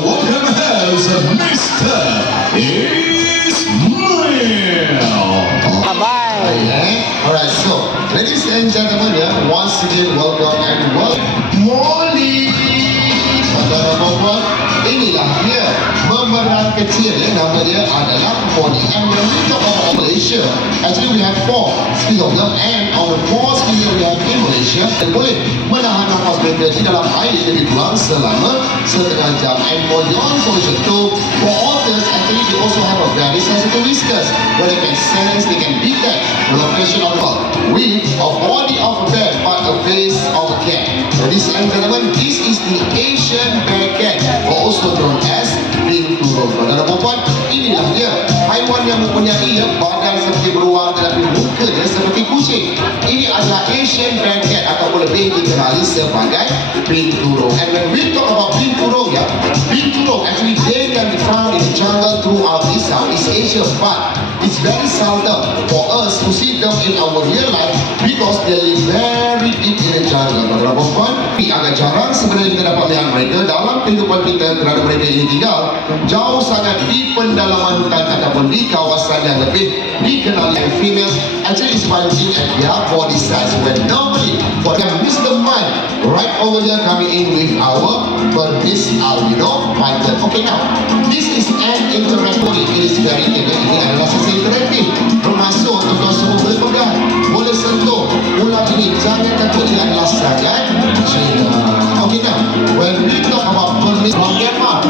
welcome house of Mr. Ismail. Alright, so ladies and gentlemen, once again welcome and welcome Molly. Tuan-tuan, inilah dia memeran kecil nama dia adalah Molly. And when we talk about Malaysia, actually we have 4 speed of them, and on the 4 speed we have in Malaysia, dan boleh menahan nafas mereka di dalam air lebih kurang selama setengah jam. And for your information too, for otters actually they also have a very sensitive whiskers where they can sense, they can detect the location of the with a body of a bear but a face of a cat. Ladies and gentlemen, this is the Asian bear cat, or also known as binturong. Dan perempuan, inilah dia haiwan yang mempunyai badan seperti beruang tetapi mukanya seperti kucing. Ini adalah Asian bear cat ataupun lebih dikenali sebagai binturong. And when we talk about binturong, binturong actually they can be found in the jungle throughout the Southeast Asia, but it's very seldom for us to see them in our real life because they live very deep in the jungle. Pada perempuan, agak jarang sebenarnya kita dapat lihat mereka dalam kehidupan kita kerana mereka ini tinggal jauh sangat di pendalaman hutan ataupun di kawasan yang lebih dikenali. And female actually is finding at their body size when normally for them Mr. Mike right over there coming in with our Burmese albino python. Okay, now this is an interactive. It is very ini adalah sesi interaktif, termasuk tuan-tuan semua boleh pegang, boleh sentuh. Ular ini jangan takut, dia adalah sangat jinak. Okay, now when we talk about Burmese from Myanmar,